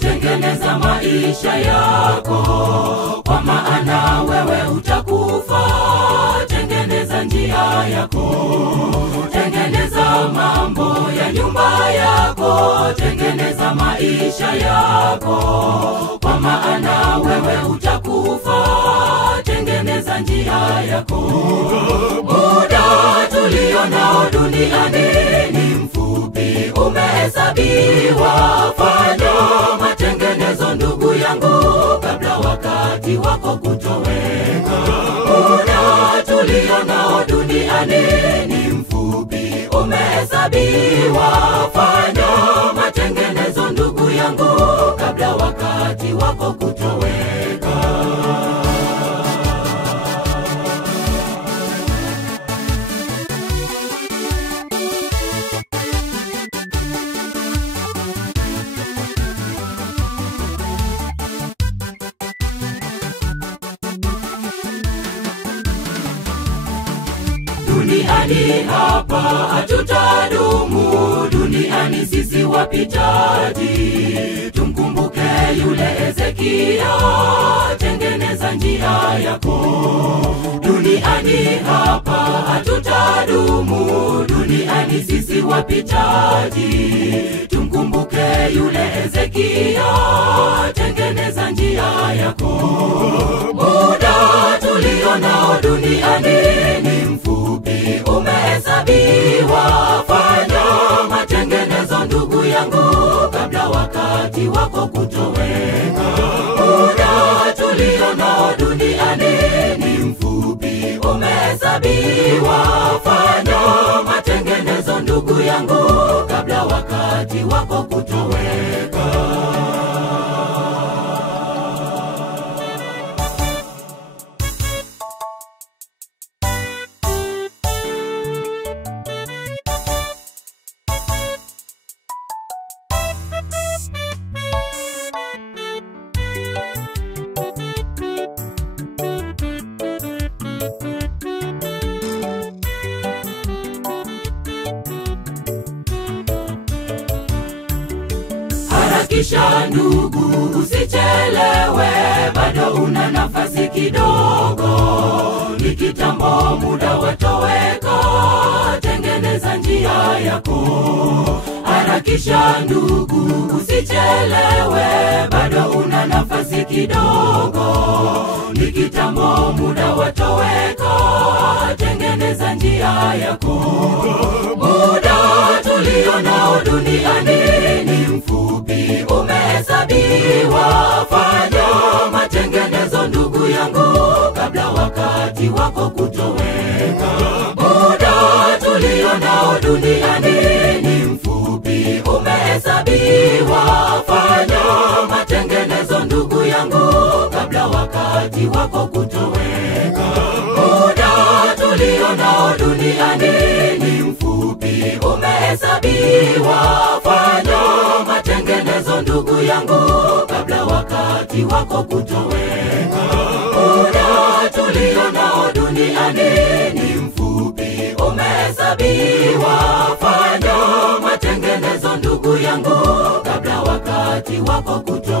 tengeneza maisha yako, kwa maana wewe utakufa. Tengeneza njia yako, tengeneza mambo ya nyumba yako, tengeneza maisha yako, kwa maana wewe utakufa. Tengeneza njia yako. Muda tulio nao duniani ni mfupi, umehesabiwa. Fanya matengenezo ndugu yangu, kabla wakati wako kutoweka. Muda tulio nao duniani ni mfupi, umehesabiwa. Fanya matengenezo ndugu yangu, kabla wakati wako kutoweka. Duniani hapa hatutadumu, duniani sisi wapitaji. Tumkumbuke yule Hezekia, tengeneza njia yako. Duniani hapa hatutadumu, duniani sisi wapitaji. Tumkumbuke yule Hezekia, tengeneza njia yako. Muda tulio nao duniani ni mfupi, umehesabiwa. Fanya matengenezo ndugu yangu, kabla wakati wako kutoweka. Muda tulio nao duniani ni mfupi, umehesabiwa. Fanya matengenezo ndugu yangu, kabla wakati wako kutoweka. Harakisha ndugu, usichelewe, bado una nafasi kidogo. Ni kitambo muda watoweka, tengeneza njia yako. Harakisha ndugu, usichelewe, bado una nafasi kidogo. Ni kitambo muda watoweka, tengeneza njia yako. Muda tulio nao duniani ni mfupi, umehesabiwa. Fanya matengenezo ndugu yangu, kabla wakati wako kutoweka. Muda tulio nao duniani ni mfupi, umehesabiwa. Fanya matengenezo ndugu yangu, kabla wakati wako kutoweka. Muda tulio nao duniani ni mfupi, umehesabiwa. Fanya matengenezo ndugu yangu, kabla wakati wako kutoweka. Muda tulio nao duniani ni mfupi, umehesabiwa. Fanya matengenezo ndugu yangu, kabla wakati wako kutoweka.